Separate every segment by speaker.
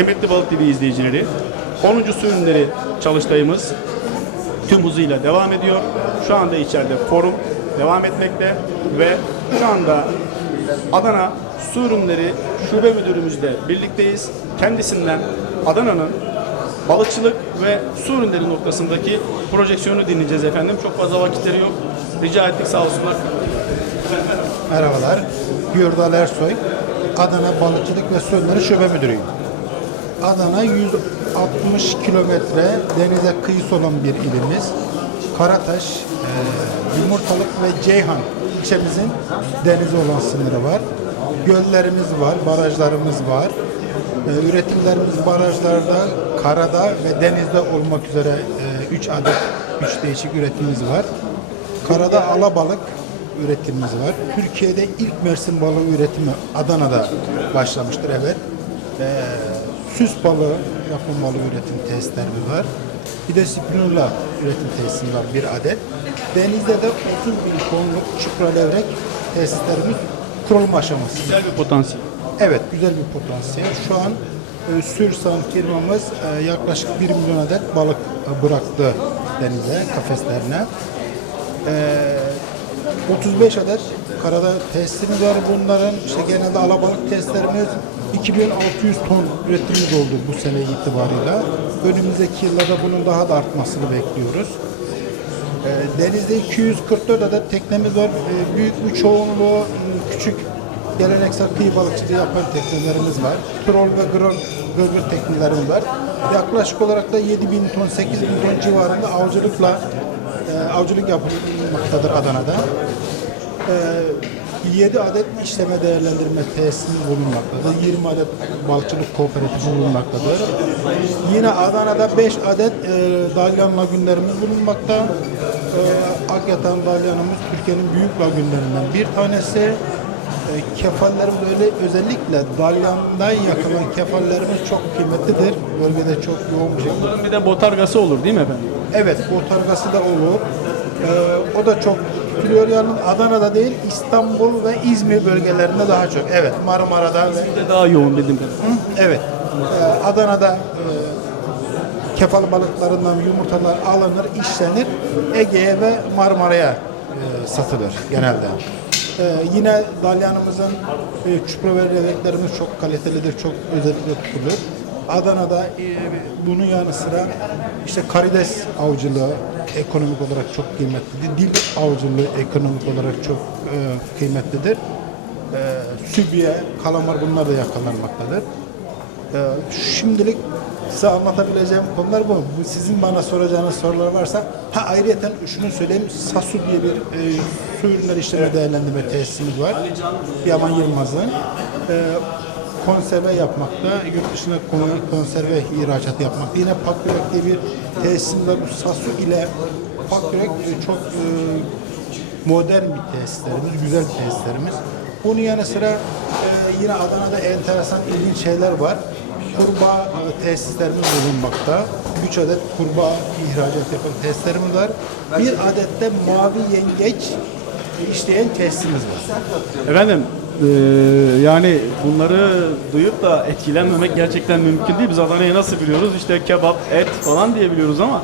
Speaker 1: Kıymetli Balık TV izleyicileri, 10. su ürünleri çalıştayımız tüm hızıyla devam ediyor. Şu anda içeride forum devam etmekte ve şu anda Adana Su Ürünleri Şube Müdürümüzle birlikteyiz. Kendisinden Adana'nın balıkçılık ve su ürünleri noktasındaki projeksiyonu dinleyeceğiz efendim. Çok fazla vakitleri yok. Rica ettik sağ olsunlar.
Speaker 2: Merhabalar. Gürdal Ersoy. Adana Balıkçılık ve Su Ürünleri Şube Müdürüyüm. Adana 160 kilometre denize kıyısı olan bir ilimiz. Karataş, e, Yumurtalık ve Ceyhan ilçemizin denize olan sınırı var. Göllerimiz var, barajlarımız var. E, üretimlerimiz barajlarda, karada ve denizde olmak üzere 3 adet, 3 değişik üretimimiz var. Karada alabalık üretimimiz var. Türkiye'de ilk Mersin balığı üretimi Adana'da başlamıştır evet. Ee, süs balığı, yapım balığı üretim tesislerimiz var. Bir de spinula üretim tesisimiz var bir adet. Denizde de 30 bin tonluk çupra levrek tesislerimiz kurulma aşaması.
Speaker 1: Güzel bir potansiyel.
Speaker 2: Evet, güzel bir potansiyel. Şu an e, Sürsan firmamız e, yaklaşık 1 milyon adet balık e, bıraktı denize, kafeslerine. E, 35 adet karada tesisimiz var bunların. İşte genelde alabalık testlerimiz 2600 ton üretimimiz oldu bu sene itibarıyla. Önümüzdeki yıllarda bunun daha da artmasını bekliyoruz. E, Denizde 244 adet teknemiz var. E, Büyük bir çoğunluğu m, küçük geleneksel kıyı balıkçılığı yapan teknelerimiz var. Troll ve gron, gırgır teknelerimiz var. Yaklaşık olarak da 7 bin ton, 8 bin ton civarında avcılıkla e, avcılık yapılmaktadır Adana'da. E, 7 adet işleme değerlendirme tesisimiz bulunmaktadır. 20 adet balıkçılık kooperatifi bulunmaktadır. Yine Adana'da 5 adet e, dalyan lagünlerimiz bulunmakta. E, Akyatan dalyanımız Türkiye'nin büyük lagünlerinden bir tanesi. E, kefallerimiz öyle özellikle dalyandan yakılan kefallerimiz çok kıymetlidir. Bölgede çok yoğun bir şekilde
Speaker 1: Bunların bir de botargası olur değil mi efendim?
Speaker 2: Evet, botargası da olur. Ee, o da çok yalnız Adana'da değil, İstanbul ve İzmir bölgelerinde daha çok. Evet, Marmara'da ve
Speaker 1: Bir de daha yoğun kadarıyla.
Speaker 2: Hı, evet. Ee, Adana'da e, kefal balıklarından yumurtalar alınır, işlenir. Ege'ye ve Marmara'ya e, satılır genelde. Ee, yine dalyanımızın e, çupra ve levreklerimiz çok kalitelidir, çok özellikle tutulur. Adana'da e, bunun yanı sıra işte karides avcılığı ekonomik olarak çok kıymetlidir. Dil avcılığı ekonomik olarak çok e, kıymetlidir. E, sübye, kalamar bunlar da yakalanmaktadır. Ee, şimdilik size anlatabileceğim konular bu. Bu sizin bana soracağınız sorular varsa ha ayrıyeten şunu söyleyeyim. Sasu diye bir e, su ürünleri işleme değerlendirme tesisimiz var. Yaman Yılmaz'ın. E, konserve yapmakta, yurt dışına kon- konserve ihracatı yapmakta. Yine Pakyörek diye bir tesisimiz var. Sasu ile Pakyörek e, çok e, modern bir tesislerimiz, güzel tesislerimiz. Bunun yanı sıra e, yine Adana'da enteresan ilginç şeyler var. Kurbağa e, tesislerimiz bulunmakta. 3 adet kurbağa ihracat yapan tesislerimiz var. Bir adet de mavi yengeç işleyen tesisimiz var.
Speaker 1: Efendim eee, yani bunları duyup da etkilenmemek gerçekten mümkün değil. Biz Adana'yı nasıl biliyoruz? İşte kebap, et falan diye biliyoruz ama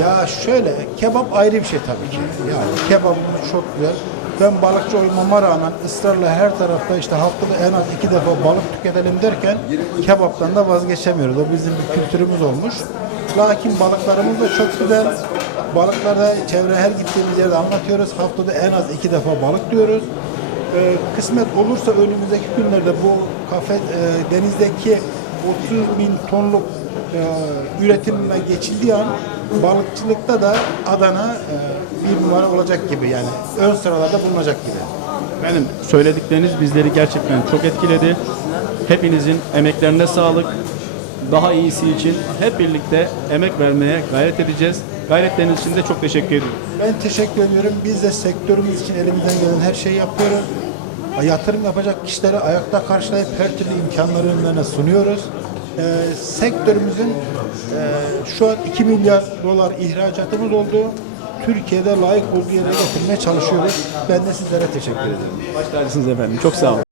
Speaker 2: Ya şöyle, kebap ayrı bir şey tabii ki. Yani kebabımız çok güzel. Ben balıkçı olmama rağmen ısrarla her tarafta işte haftada en az iki defa balık tüketelim derken kebaptan da vazgeçemiyoruz. O bizim bir kültürümüz olmuş. Lakin balıklarımız da çok güzel. Balıklarda çevre her gittiğimiz yerde anlatıyoruz. Haftada en az iki defa balık diyoruz. Ee, kısmet olursa önümüzdeki günlerde bu kafe e, denizdeki 30 bin tonluk e, üretimine geçildiği an balıkçılıkta da Adana e, bir numara olacak gibi yani ön sıralarda bulunacak gibi.
Speaker 1: benim söyledikleriniz bizleri gerçekten çok etkiledi. Hepinizin emeklerine sağlık. Daha iyisi için hep birlikte emek vermeye gayret edeceğiz. Gayretleriniz için de çok teşekkür ediyorum.
Speaker 2: Ben teşekkür ediyorum. Biz de sektörümüz için elimizden gelen her şeyi yapıyoruz. Yatırım yapacak kişileri ayakta karşılayıp her türlü imkanları önlerine sunuyoruz. Ee, sektörümüzün e, şu an 2 milyar dolar ihracatımız oldu. Türkiye'de layık olduğu yerine getirmeye çalışıyoruz. Ben de sizlere teşekkür ederim.
Speaker 1: Baş tacısınız efendim. Çok sağ olun.